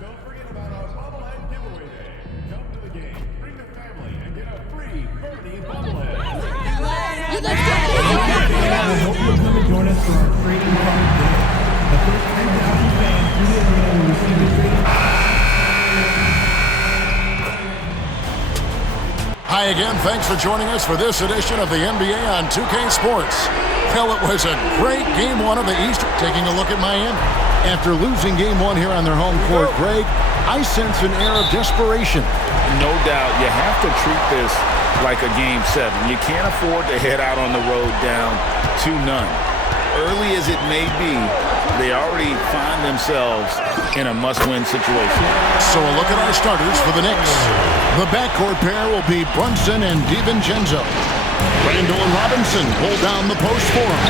don't forget about our bobblehead giveaway day. Come to the game, bring the family, and get a free Bernie bobblehead. I hope you'll come and join us for our trading card day. The first 10,000 fans through the arena will receive a trading card. Hi again, thanks for joining us for this edition of the NBA on 2K Sports. Well, it was a great Game 1 of the East. Taking a look at Miami. After losing Game 1 here on their home court, Greg, I sense an air of desperation. No doubt, you have to treat this like a Game 7. You can't afford to head out on the road down 2-0. Early as it may be, they already find themselves in a must-win situation. So a look at our starters for the Knicks. The backcourt pair will be Brunson and DiVincenzo. Randall and Robinson hold down the post for him.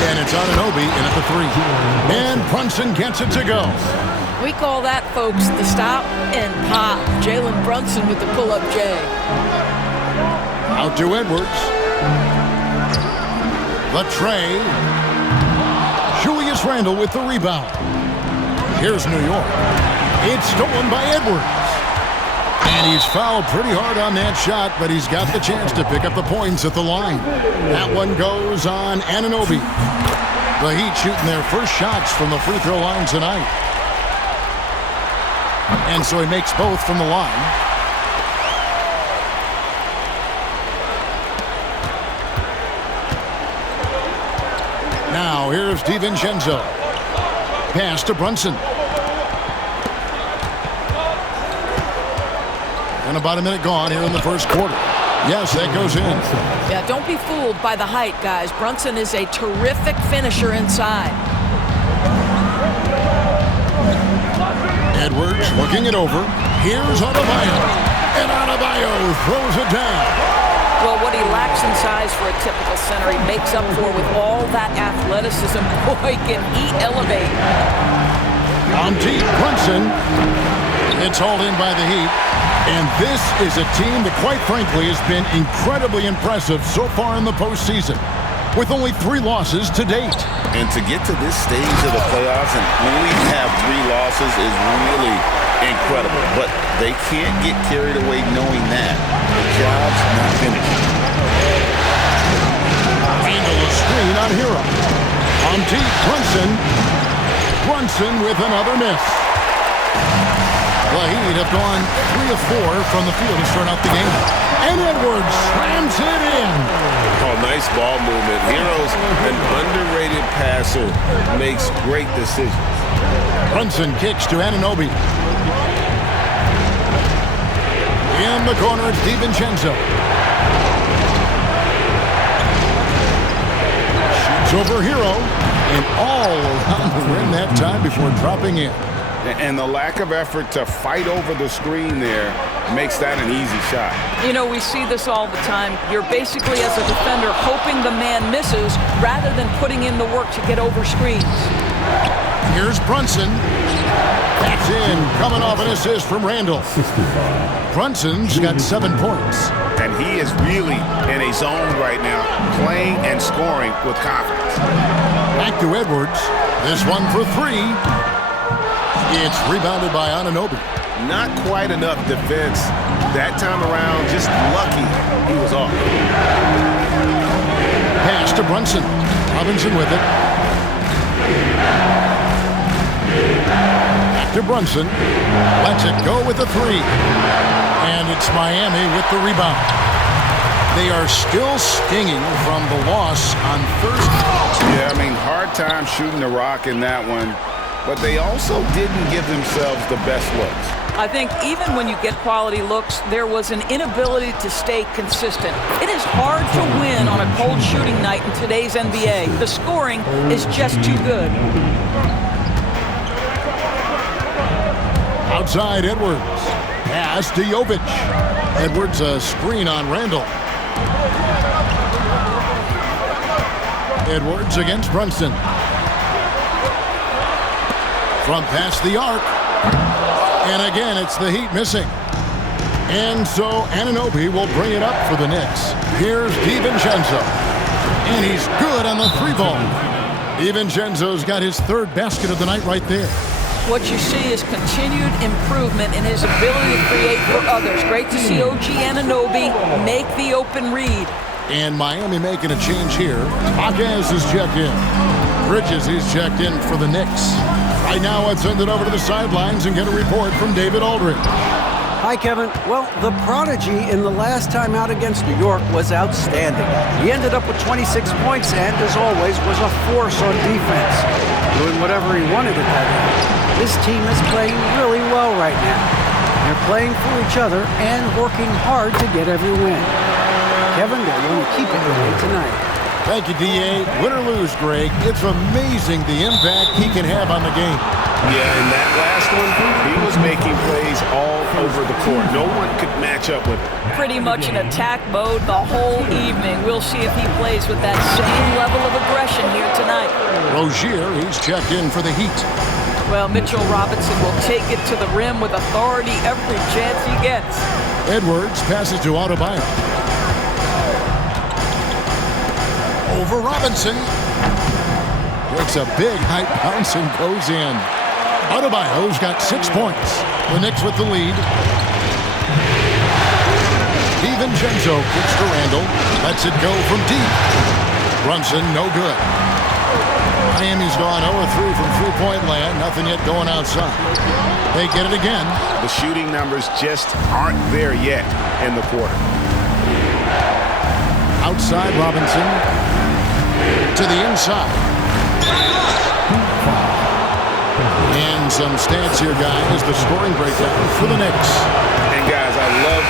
And it's Anunoby in at the 3. And Brunson gets it to go. We call that, folks, the stop and pop. Jalen Brunson with the pull-up J. Out to Edwards. The tray. Julius Randle with the rebound. Here's New York. It's stolen by Edwards. And he's fouled pretty hard on that shot, but he's got the chance to pick up the points at the line. That one goes on Anunoby. The Heat shooting their first shots from the free throw line tonight. And so he makes both from the line. Now here's DiVincenzo. Pass to Brunson. And about a minute gone here in the first quarter. Yes, that goes in. Yeah, don't be fooled by the height, guys. Brunson is a terrific finisher inside. Edwards looking it over. Here's Adebayo. And Adebayo throws it down. Well, what he lacks in size for a typical center, he makes up for with all that athleticism. Boy, can he elevate. On deep, Brunson. It's hauled in by the Heat. And this is a team that, quite frankly, has been incredibly impressive so far in the postseason, with only 3 losses to date. And to get to this stage of the playoffs and only have 3 losses is really incredible. But they can't get carried away knowing that. The job's not finished. Angle a screen on Hero. On deep, Brunson. Brunson with another miss. The Heat have gone 3 of 4 from the field to start out the game. And Edwards slams it in. Oh, nice ball movement. Hero's an underrated passer, makes great decisions. Brunson kicks to Anunoby. In the corner, it's DiVincenzo. Shoots over Hero. And all around the rim that time before dropping in. And the lack of effort to fight over the screen there makes that an easy shot. You know, we see this all the time. You're basically, as a defender, hoping the man misses rather than putting in the work to get over screens. Here's Brunson. That's in, coming off an assist from Randall. Brunson's got 7 points. And he is really in a zone right now, playing and scoring with confidence. Back to Edwards. This one for 3. It's rebounded by Anunoby. Not quite enough defense that time around. Just lucky he was off. Pass to Brunson. Robinson with it. Back to Brunson. Lets it go with the 3. And it's Miami with the rebound. They are still stinging from the loss on Thursday. Yeah, I mean, hard time shooting the rock in that one. But they also didn't give themselves the best looks. I think even when you get quality looks, there was an inability to stay consistent. It is hard to win on a cold shooting night in today's NBA. The scoring is just too good. Outside Edwards. Pass to Jovic. Edwards a screen on Randall. Edwards against Brunson. From past the arc. And again, it's the Heat missing. And so Anunoby will bring it up for the Knicks. Here's DiVincenzo. And he's good on the 3 ball. DiVincenzo's got his 3rd basket of the night right there. what you see is continued improvement in his ability to create for others. Great to see OG Anunoby make the open read. And Miami making a change here. Marquez is checked in. Bridges is checked in for the Knicks. Right now, let's send it over to the sidelines and get a report from David Aldridge. Hi, Kevin. Well, the prodigy in the last time out against New York was outstanding. He ended up with 26 points and, as always, was a force on defense, doing whatever he wanted at that end. This team is playing really well right now. They're playing for each other and working hard to get every win. Kevin, they're going to keep it that way tonight. Thank you, D.A. Win or lose, Greg, it's amazing the impact he can have on the game. Yeah, in that last one, he was making plays all over the court. No one could match up with him. Pretty much in attack mode the whole evening. We'll see if he plays with that same level of aggression here tonight. Rozier, he's checked in for the Heat. Well, Mitchell Robinson will take it to the rim with authority every chance he gets. Edwards passes to Adebayo. Over Robinson. Takes a big high bounce and goes in. Adebayo's got 6 points. The Knicks with the lead. DiVincenzo kicks to Randall. Lets it go from deep. Brunson, no good. Miami's gone 0-3 from three-point land. Nothing yet going outside. They get it again. The shooting numbers just aren't there yet in the quarter. Outside Robinson. To the inside. And some stats here, guys. The scoring breakdown for the Knicks. And, guys, I love...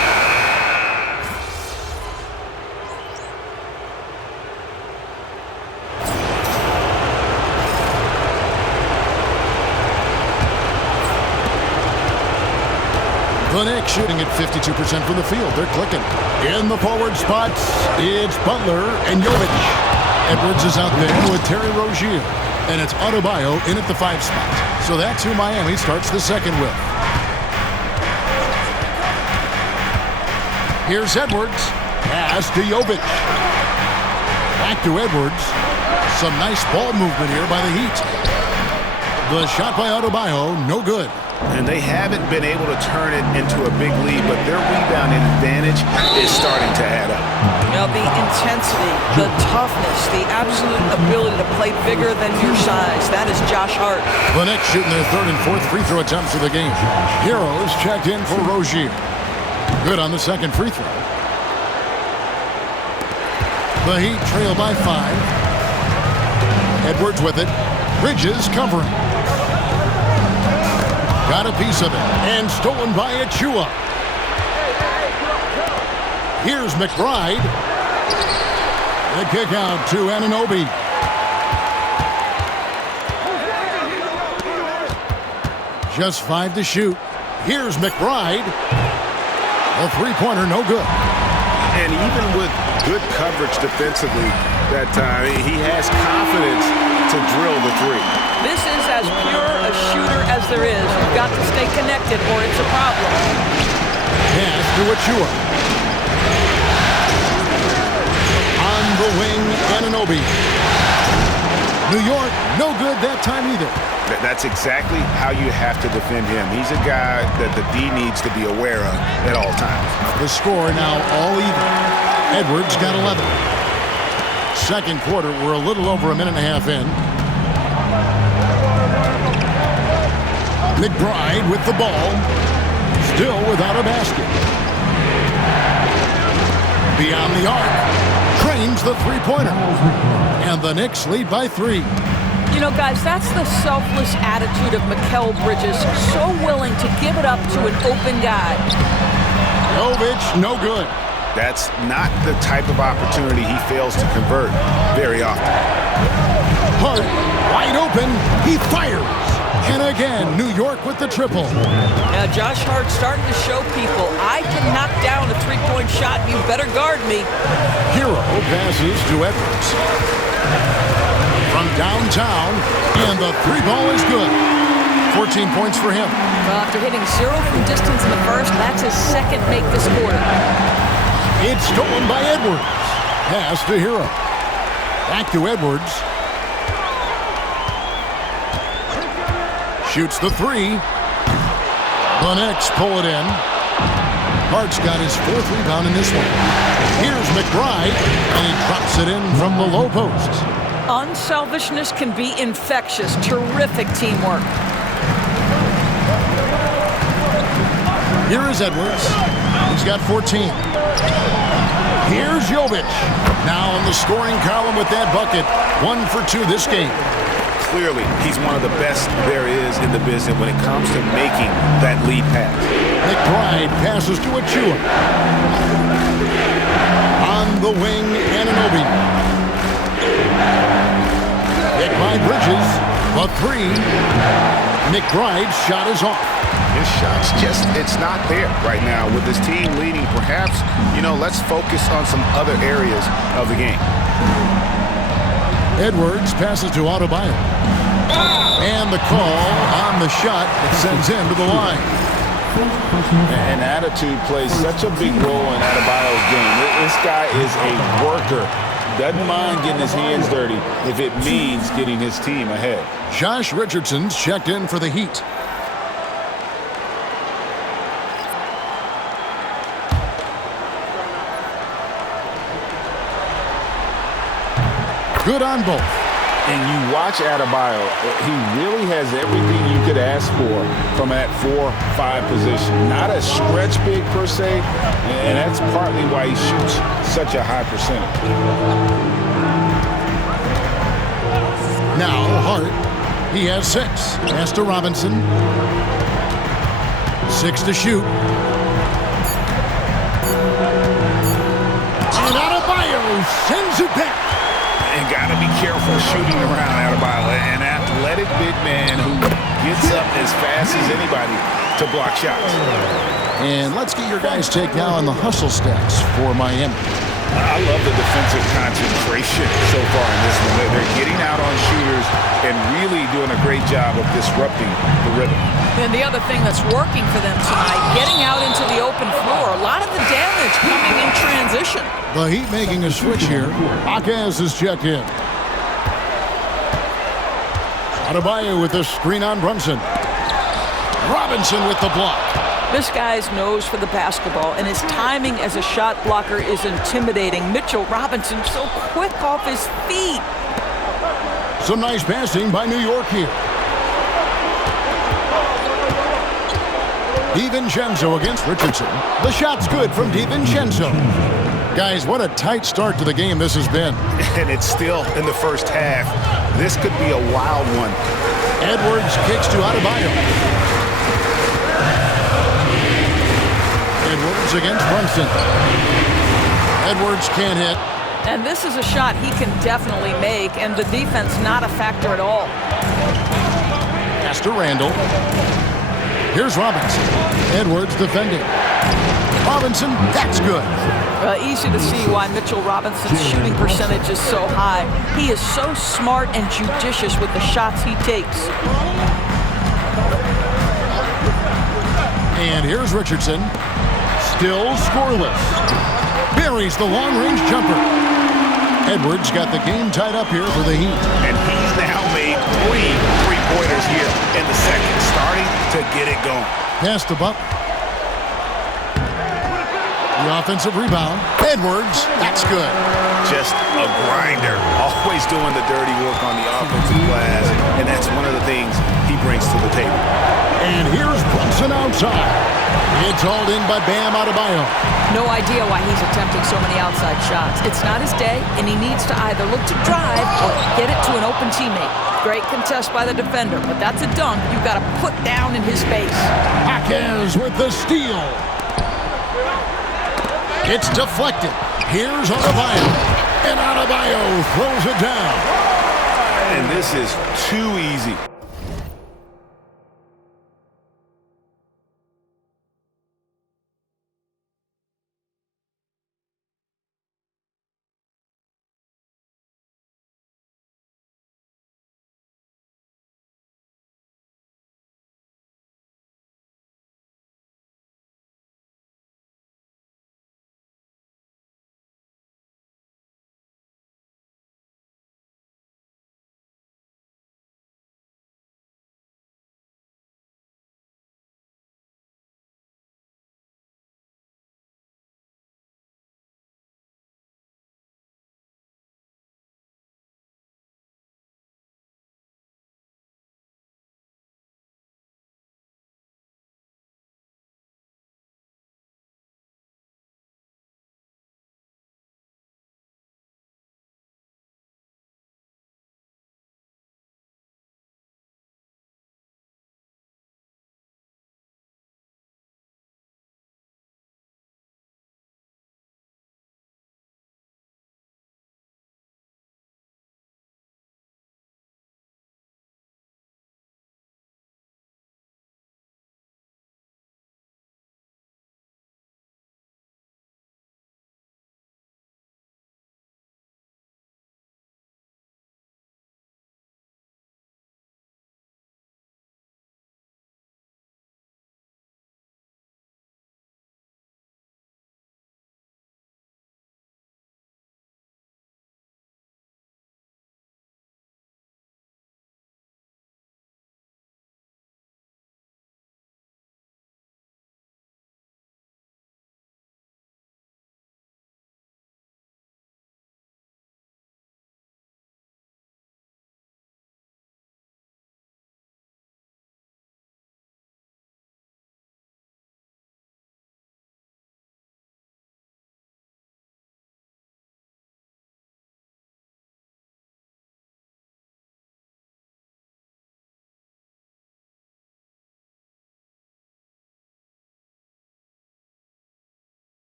The Knicks shooting at 52% from the field. They're clicking. In the forward spots, it's Butler and Jovic. Edwards is out there with Terry Rozier. And it's Adebayo in at the 5 spot. So that's who Miami starts the second with. Here's Edwards. Pass to Jovic. Back to Edwards. Some nice ball movement here by the Heat. The shot by Adebayo, no good. And they haven't been able to turn it into a big lead, but their rebounding advantage is starting to add up. You know, the intensity, the toughness, the absolute ability to play bigger than your size. That is Josh Hart. The Knicks shooting their third and fourth free throw attempts of the game. Heroes checked in for Rozier. Good on the second free throw. The Heat trail by 5. Edwards with it. Bridges covering. Got a piece of it, and stolen by Achua. Here's McBride. The kick out to Anunoby. Just 5 to shoot. Here's McBride. The three-pointer, no good. And even with good coverage defensively that time, he has confidence to drill the three. This is as pure a shooter as there is. You've got to stay connected or it's a problem. Pass to Achua. On the wing, Anunoby. New York, no good that time either. That's exactly how you have to defend him. He's a guy that the D needs to be aware of at all times. The score now all even. Edwards got 11. Second quarter, we're a little over a minute and a half in. McBride with the ball. Still without a basket. Beyond the arc. Trains the three-pointer. And the Knicks lead by 3. You know, guys, that's the selfless attitude of Mikal Bridges. So willing to give it up to an open guy. Jovic, no good. That's not the type of opportunity he fails to convert very often. Hart, wide open, he fires. And again, New York with the triple. Now, Josh Hart starting to show people, I can knock down a three-point shot. You better guard me. Hero passes to Edwards. From downtown, and the three ball is good. 14 points for him. Well, after hitting 0 from distance in the first, that's his second make this quarter. It's stolen by Edwards. Pass to Hero. Back to Edwards. Shoots the three. The Knicks pull it in. Hart's got his 4th rebound in this one. Here's McBride, and he drops it in from the low post. Unselfishness can be infectious. Terrific teamwork. Here is Edwards. He's got 14. Here's Jovic. Now in the scoring column with that bucket. 1 for 2 this game. Clearly, he's one of the best there is in the business when it comes to making that lead pass. McBride passes to Achua. On the wing, Anunoby. Hit by Bridges. The three. McBride's shot is off. His shot's just, it's not there right now. With his team leading, perhaps, let's focus on some other areas of the game. Edwards passes to Adebayo. And the call on the shot that sends him to the line. And attitude plays such a big role in Adebayo's game. This guy is a worker. Doesn't mind getting his hands dirty if it means getting his team ahead. Josh Richardson's checked in for the Heat. Good on both. And you watch Adebayo, he really has everything you could ask for from that 4-5 position. Not a stretch big per se, and that's partly why he shoots such a high percentage. Now Hart, he has 6. Pass to Robinson. 6 to shoot. And Adebayo sends it back. And got to be careful shooting around Adebayo, an athletic big man who gets up as fast as anybody to block shots. And let's get your guys' take now on the hustle stats for Miami. I love the defensive concentration so far in this one. They're getting out on shooters and really doing a great job of disrupting the rhythm. And the other thing that's working for them tonight, getting out into the open floor. A lot of the damage coming in transition. The Heat making a switch here. Akaz is checked in. Adebayo with the screen on Brunson. Robinson with the block. This guy's nose for the basketball, and his timing as a shot blocker is intimidating. Mitchell Robinson so quick off his feet. Some nice passing by New York here. DiVincenzo against Richardson. The shot's good from DiVincenzo. Guys, what a tight start to the game this has been. And it's still in the first half. This could be a wild one. Edwards kicks to Adebayo. Edwards against Brunson. Edwards can't hit. And this is a shot he can definitely make, and the defense not a factor at all. Pass to Randall. Here's Robinson. Edwards defending. Robinson, that's good. Easy to see why Mitchell Robinson's shooting percentage is so high. He is so smart and judicious with the shots he takes. And here's Richardson. Still scoreless. Buries the long-range jumper. Edwards got the game tied up here for the Heat. And he's now made 3 three-pointers here in the second, starting to get it going. Pass to Butler. The offensive rebound. Edwards, that's good. Just a grinder, always doing the dirty work on the offensive glass, and that's one of the things he brings to the table. And here's Brunson outside. It's hauled in by Bam Adebayo. No idea why he's attempting so many outside shots. It's not his day, and he needs to either look to drive or get it to an open teammate. Great contest by the defender, but that's a dunk you've got to put down in his face. Akaz with the steal. It's deflected. Here's Adebayo. And Adebayo throws it down. And this is too easy.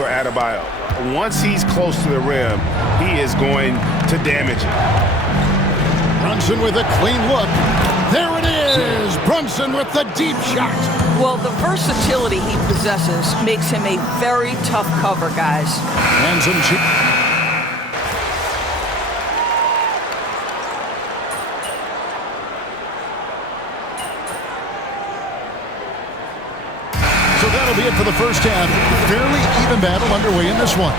for Adebayo. Once he's close to the rim, he is going to damage it. Brunson with a clean look. There it is! Brunson with the deep shot. Well, the versatility he possesses makes him a very tough cover, guys. And some So that'll be it for the first half. Fairly even battle underway in this one.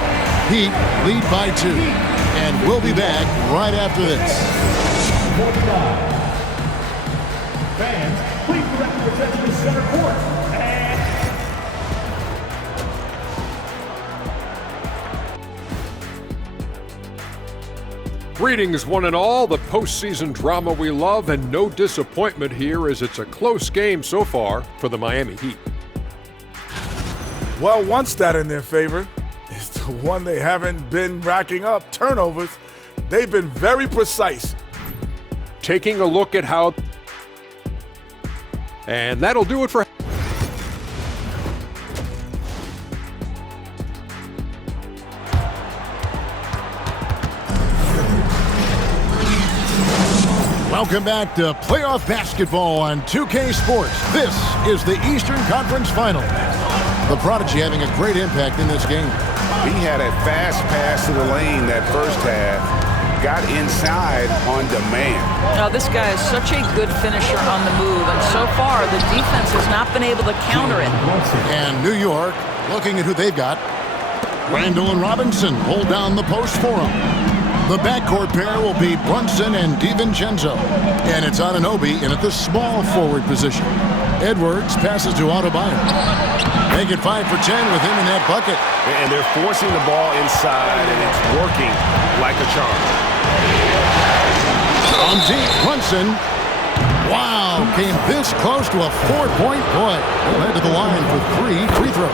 Heat lead by 2. And we'll be back right after this. Fans, please direct your attention to center court. Greetings, one and all. The postseason drama we love, and no disappointment here as it's a close game so far for the Miami Heat. Well, one stat in their favor is the one they haven't been racking up, turnovers. They've been very precise. Taking a look at how... And that'll do it for... Welcome back to playoff basketball on 2K Sports. This is the Eastern Conference Final. The Prodigy having a great impact in this game. He had a fast pass to the lane that first half, got inside on demand. Now, this guy is such a good finisher on the move, and so far the defense has not been able to counter it. And New York, looking at who they've got. Randall and Robinson hold down the post for him. The backcourt pair will be Brunson and DiVincenzo. And it's Anunoby in at the small forward position. Edwards passes to Adebayo. Make it 5 for 10 with him in that bucket. And they're forcing the ball inside, and it's working like a charm. On deep, Brunson. Wow, came this close to a 4-point play. He'll head to the line for 3 free throws.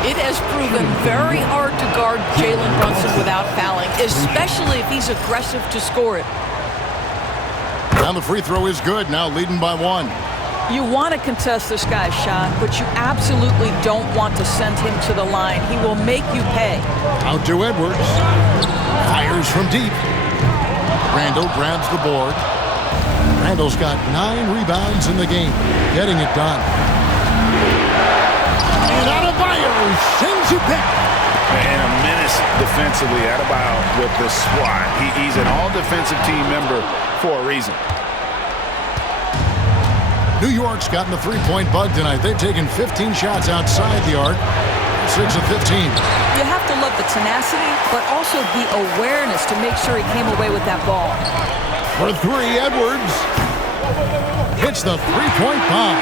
It has proven very hard to guard Jalen Brunson without fouling, especially if he's aggressive to score it. Now the free throw is good, now leading by 1. You want to contest this guy's shot, but you absolutely don't want to send him to the line. He will make you pay. Out to Edwards. Fires from deep. Randall grabs the board. Randall's got 9 rebounds in the game, getting it done. And Adebayo sends it back. And a menace defensively. Adebayo with the swat. He's an all-defensive team member for a reason. New York's gotten the three-point bug tonight. They've taken 15 shots outside the arc. 6 of 15. You have to love the tenacity, but also the awareness to make sure he came away with that ball. For 3, Edwards hits the three-point bomb.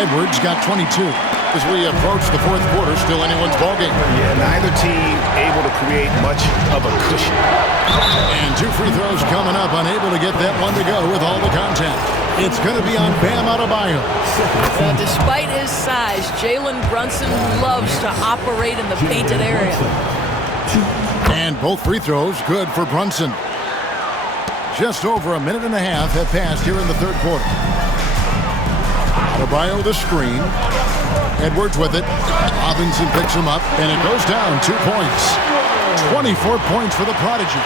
Edwards got 22. As we approach the fourth quarter, still anyone's ballgame. Yeah, neither team able to create much of a cushion. And 2 free throws coming up, unable to get that one to go with all the contact. It's going to be on Bam Adebayo. Despite his size, Jalen Brunson loves to operate in the painted area. And both free throws good for Brunson. Just over a minute and a half have passed here in the third quarter. Adebayo the screen. Edwards with it. Robinson picks him up, and it goes down 2 points. 24 points for the Prodigy.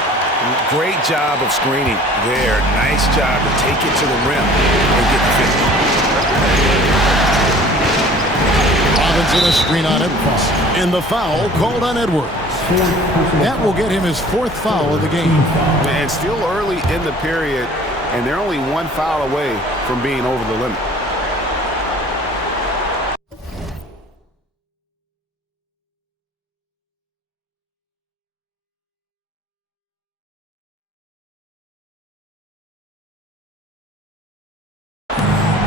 Great job of screening there. Nice job to take it to the rim and get the finish. Robinson a screen on it. And the foul called on Edwards. That will get him his 4th foul of the game. And still early in the period, and they're only 1 foul away from being over the limit.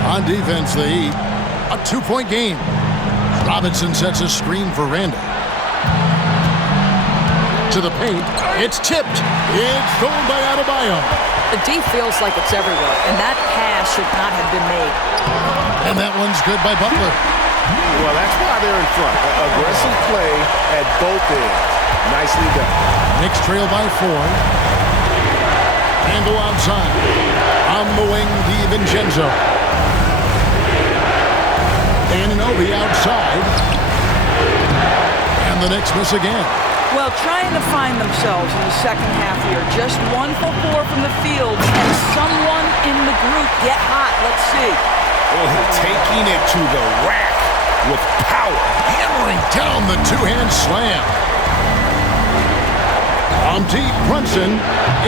On defense, the Heat, a 2-point game. Robinson sets a screen for Randall. To the paint, it's tipped. It's stolen by Adebayo. The D feels like it's everywhere, and that pass should not have been made. And that one's good by Butler. Well, that's why they're in front. Aggressive play at both ends. Nicely done. Knicks trail by 4. Randall outside. On the wing, DiVincenzo. Anunoby outside. And the Knicks miss again. Well, trying to find themselves in the second half here. Just 1 for 4 from the field. And someone in the group get hot. Let's see. Oh, taking it to the rack with power. Hammering down the two-hand slam. On deep, Brunson.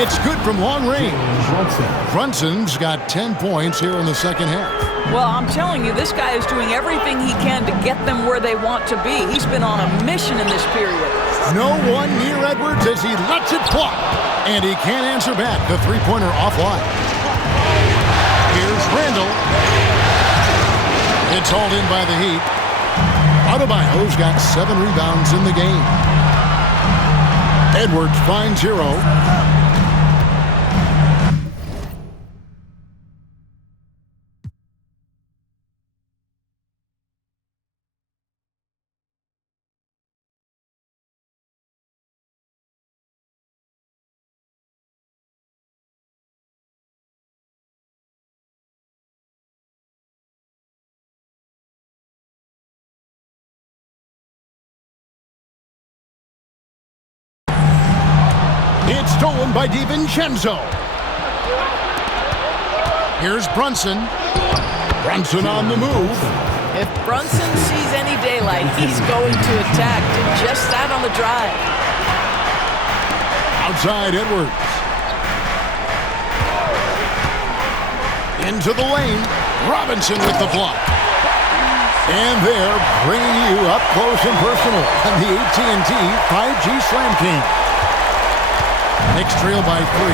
It's good from long range. Brunson's got 10 points here in the second half. Well, I'm telling you, this guy is doing everything he can to get them where they want to be. He's been on a mission in this period. No one near Edwards as he lets it fly. And he can't answer back. The three-pointer offline. Here's Randall. It's hauled in by the Heat. Adebayo's got 7 rebounds in the game. Edwards finds Hero. It's stolen by DiVincenzo. Here's Brunson. Brunson on the move. If Brunson sees any daylight, he's going to attack. Did just that on the drive. Outside Edwards. Into the lane. Robinson with the block. And they're bringing you up close and personal on the AT&T 5G Slam King. Knicks trail by 3.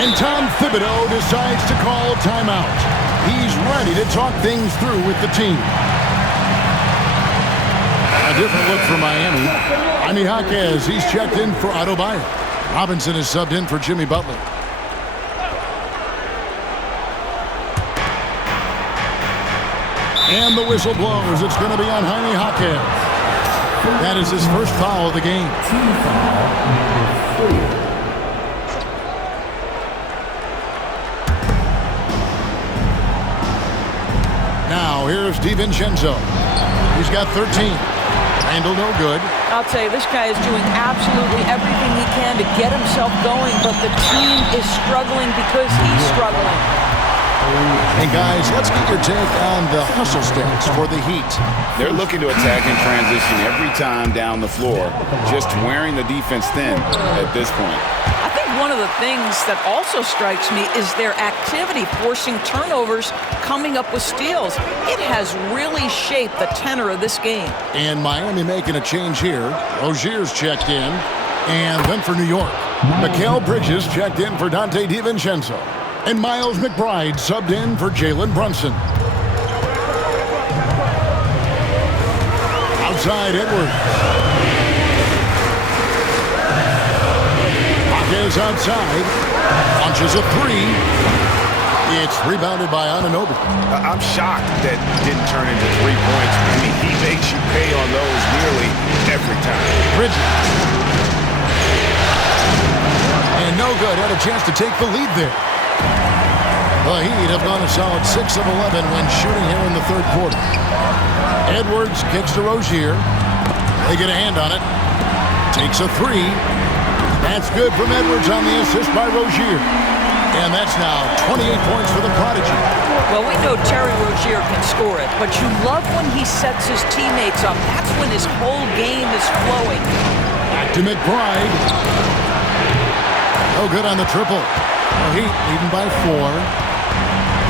And Tom Thibodeau decides to call timeout. He's ready to talk things through with the team. A different look for Miami. Jaime Jaquez, he's checked in for Adebayo. Robinson is subbed in for Jimmy Butler. And the whistle blows. It's going to be on Jaime Jaquez. That is his first foul of the game. Now, here's DiVincenzo. He's got 13. Randall no good. I'll tell you, this guy is doing absolutely everything he can to get himself going, but the team is struggling because he's struggling. Hey, guys, let's get your take on the hustle stats for the Heat. They're looking to attack in transition every time down the floor, just wearing the defense thin at this point. I think one of the things that also strikes me is their activity, forcing turnovers, coming up with steals. It has really shaped the tenor of this game. And Miami making a change here. Rozier's checked in. And then for New York, Mikal Bridges checked in for Dante DiVincenzo. And Miles McBride subbed in for Jalen Brunson. Outside Edwards. Jaquez outside. Launches a 3. It's rebounded by Anunoby. I'm shocked that didn't turn into 3 points. I mean, he makes you pay on those nearly every time. Bridges. And no good. Had a chance to take the lead there. The Heat have gone a solid 6 of 11 when shooting here in the third quarter. Edwards kicks to Rozier. They get a hand on it. Takes a 3. That's good from Edwards on the assist by Rozier. And that's now 28 points for the Prodigy. Well, we know Terry Rozier can score it, but you love when he sets his teammates up. That's when his whole game is flowing. Back to McBride. No good on the triple. The Heat leading by 4.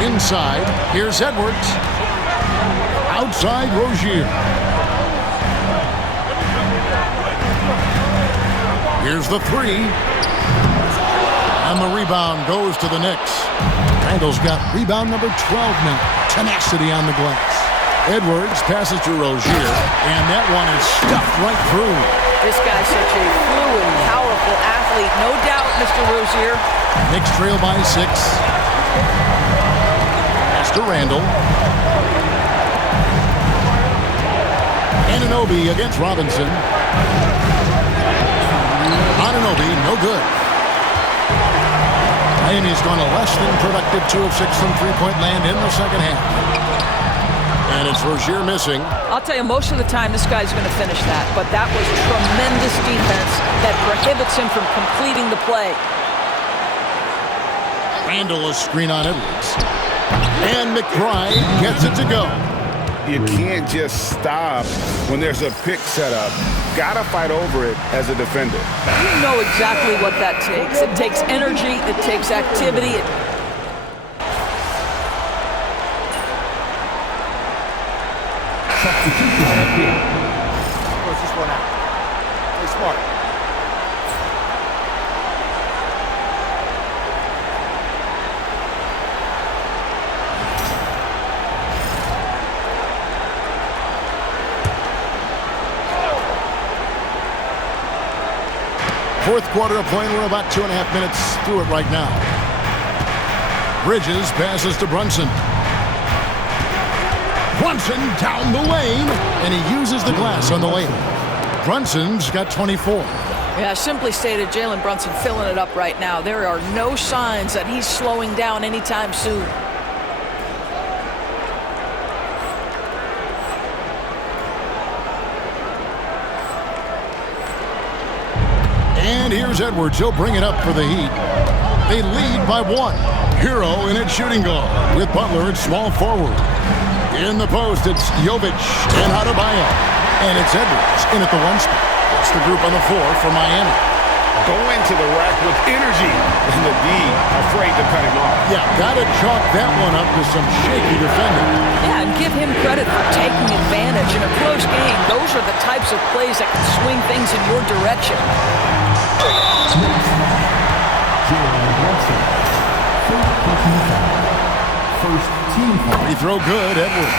Inside, here's Edwards. Outside, Rozier. Here's the 3. And the rebound goes to the Knicks. Randall's got rebound number 12 now. Tenacity on the glass. Edwards passes to Rozier, and that one is stuffed right through. This guy's such a fluid, powerful athlete. No doubt, Mr. Rozier. Knicks trail by 6. To Randall. Anunoby against Robinson. Anunoby, no good. Miami's gone a less than productive 2 of 6 from three-point land in the second half. And it's Rozier missing. I'll tell you, most of the time this guy's going to finish that, but that was tremendous defense that prohibits him from completing the play. Randall a screen on Edwards. And McBride gets it to go. You can't just stop when there's a pick set up. Gotta fight over it as a defender. You know exactly what that takes. It takes energy, it takes activity. Close this one out. Play smart. Fourth quarter of play. We're about 2.5 minutes through it right now. Bridges passes to Brunson. Brunson down the lane, and he uses the glass on the lane. Brunson's got 24. Yeah, simply stated, Jalen Brunson filling it up right now. There are no signs that he's slowing down anytime soon. And here's Edwards. He'll bring it up for the Heat. They lead by 1. Hero in at shooting guard with Butler at small forward. In the post, it's Jovic and Adebayo. And it's Edwards in at the 1 spot. It's the group on the floor for Miami. Going to the rack with energy. And the D afraid to cut him off. Yeah, gotta chalk that one up to some shaky defending. Yeah, and give him credit for taking advantage. In a close game, those are the types of plays that can swing things in your direction. First team foul. Free throw good, Edwards.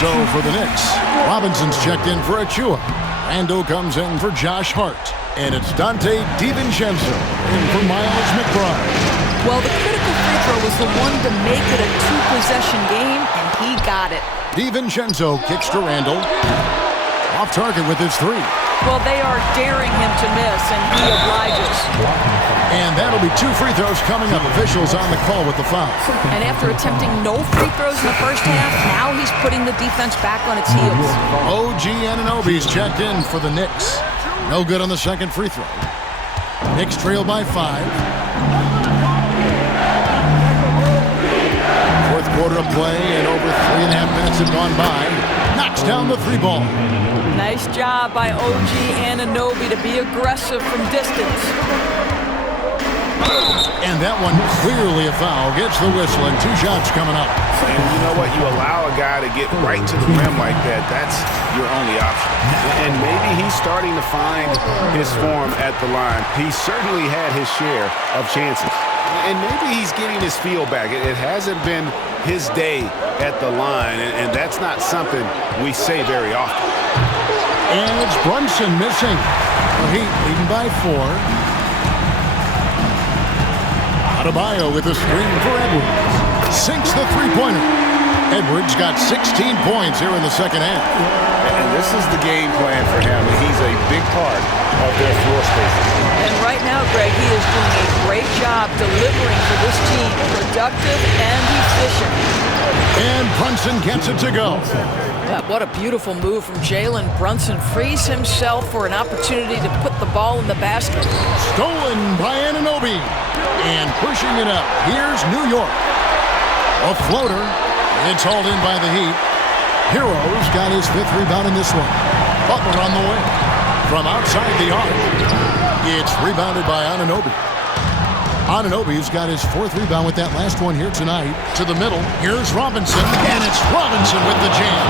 So for the Knicks, Robinson's checked in for Achua. Randall comes in for Josh Hart. And it's Dante DiVincenzo in for Miles McBride. Well, the critical free throw was the one to make it a 2-possession game, and he got it. DiVincenzo kicks to Randall. Off target with his 3. Well, they are daring him to miss, and he obliges. And that'll be 2 free throws coming up. Officials on the call with the foul. And after attempting no free throws in the first half, now he's putting the defense back on its heels. OG Anunoby's checked in for the Knicks. No good on the second free throw. Knicks trail by 5. Fourth quarter of play, and over 3.5 minutes have gone by. Knocks down the 3 ball. Nice job by OG Anunoby to be aggressive from distance. And that one clearly a foul. Gets the whistle, and 2 shots coming up. And you know what? You allow a guy to get right to the rim like that. That's your only option. And maybe he's starting to find his form at the line. He certainly had his share of chances. And maybe he's getting his feel back. It hasn't been his day at the line, and that's not something we say very often. And it's Brunson missing. The Heat leading by 4. Adebayo with a screen for Edwards. Sinks the 3-pointer. Edwards got 16 points here in the second half. And this is the game plan for him. He's a big part of their floor spacing. And right now, Greg, he is doing a great job delivering for this team. Productive and efficient. And Brunson gets it to go. What a beautiful move from Jalen Brunson. Frees himself for an opportunity to put the ball in the basket. Stolen by Anunoby. And pushing it up. Here's New York. A floater. It's hauled in by the Heat. Hero's got his 5th rebound in this one. Butler on the way. From outside the arc. It's rebounded by Anunoby. Anunoby's got his 4th rebound with that last one here tonight. To the middle. Here's Robinson. And it's Robinson with the jam.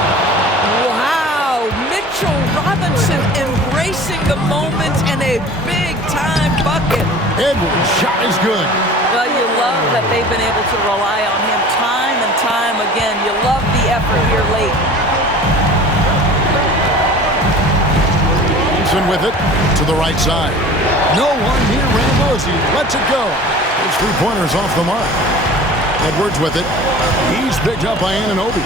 Wow. Mitchell Robinson embracing the moment and a big-time bucket. Edwards' shot is good. Well, you love that they've been able to rely on him time and time again. You love the effort here late. Robinson with it to the right side. No one near Randall as he lets it go. His 3-pointer's off the mark. Edwards with it. He's picked up by Anunoby.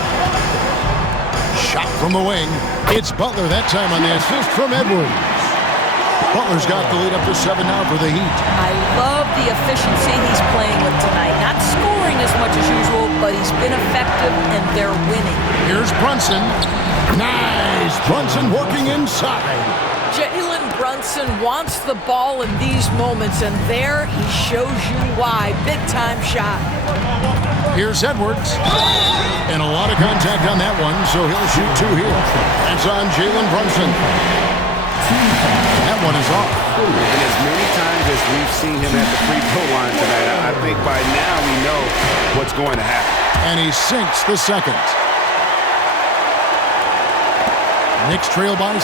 Shot from the wing. It's Butler that time on the assist from Edwards. Butler's got the lead up to 7 now for the Heat. I love the efficiency he's playing with tonight. Not scoring as much as usual, but he's been effective, and they're winning. Here's Brunson. Nice. Brunson working inside. Jalen Brunson wants the ball in these moments, and there he shows you why. Big-time shot. Here's Edwards. And a lot of contact on that one, so he'll shoot two here. That's on Jalen Brunson. That one is off. And as many times as we've seen him at the free throw line tonight, I think by now we know what's going to happen. And he sinks the second. Knicks trail by 6.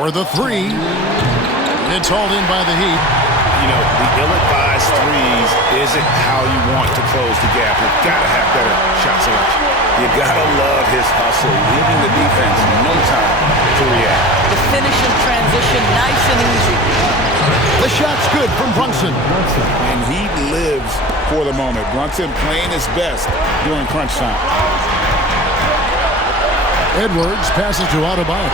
For the three. It's hauled in by the Heat. You know, the ill-advised threes isn't how you want to close the gap. You've got to have better shot selection. You got to love his hustle, leaving the defense no time to react. The finish in transition, nice and easy. The shot's good from Brunson. And he lives for the moment. Brunson playing his best during crunch time. Edwards passes to Adebayo.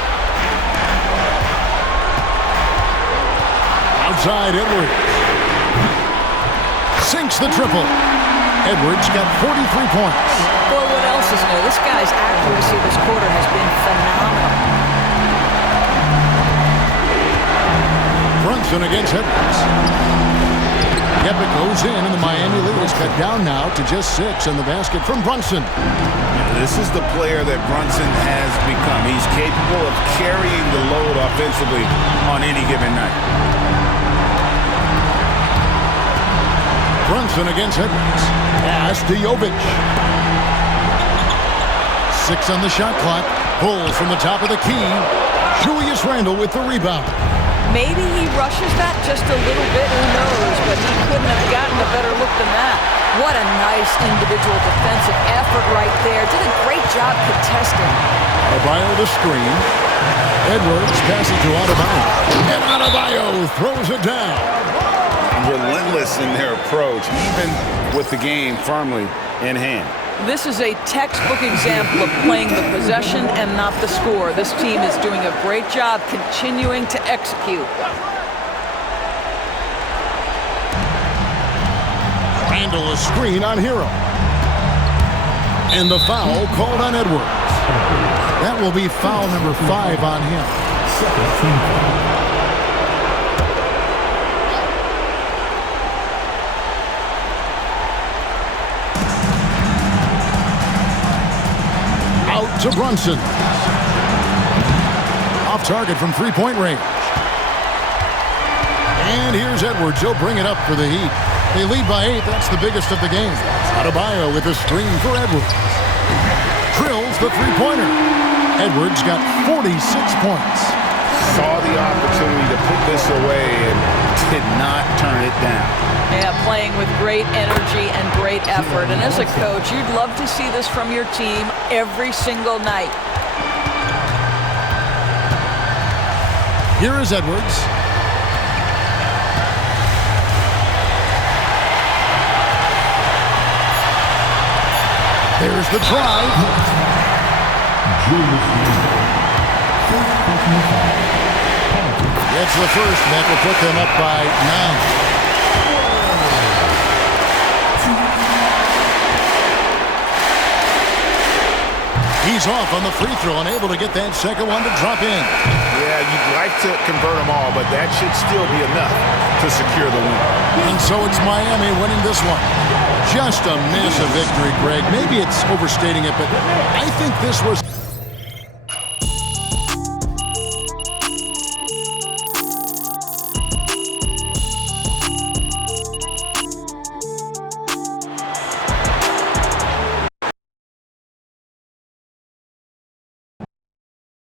Outside Edwards. Sinks the triple. Edwards got 43 points. Boy, what else is new? This guy's accuracy this quarter has been phenomenal. Brunson against Edwards. Kepik goes in, and the Miami lead is cut down now to just 6 in the basket from Brunson. This is the player that Brunson has become. He's capable of carrying the load offensively on any given night. Brunson against Edwards. Pass to Jovic. 6 on the shot clock. Pulls from the top of the key. Julius Randle with the rebound. Maybe he rushes that just a little bit, who knows, but he couldn't have gotten a better look than that. What a nice individual defensive effort right there. Did a great job contesting. Adebayo the screen. Edwards passes to Adebayo. And Adebayo throws it down. Relentless in their approach, even with the game firmly in hand. This is a textbook example of playing the possession and not the score. This team is doing a great job continuing to execute. Randle a screen on Hero. And the foul called on Edwards. That will be foul number 5 on him. Second team. To Brunson. Off target from three-point range. And here's Edwards. He'll bring it up for the Heat. They lead by 8. That's the biggest of the game. Adebayo with a screen for Edwards. Drills the three-pointer. Edwards got 46 points. Saw the opportunity to put this away and did not turn it down. Yeah, playing with great energy and great effort. And as a coach, you'd love to see this from your team every single night. Here is Edwards. There's the drive. Gets the first, and that will put them up by 9. He's off on the free throw, unable to get that second one to drop in. Yeah, you'd like to convert them all, but that should still be enough to secure the win. And so it's Miami winning this one. Just a massive victory, Greg. Maybe it's overstating it, but I think this was...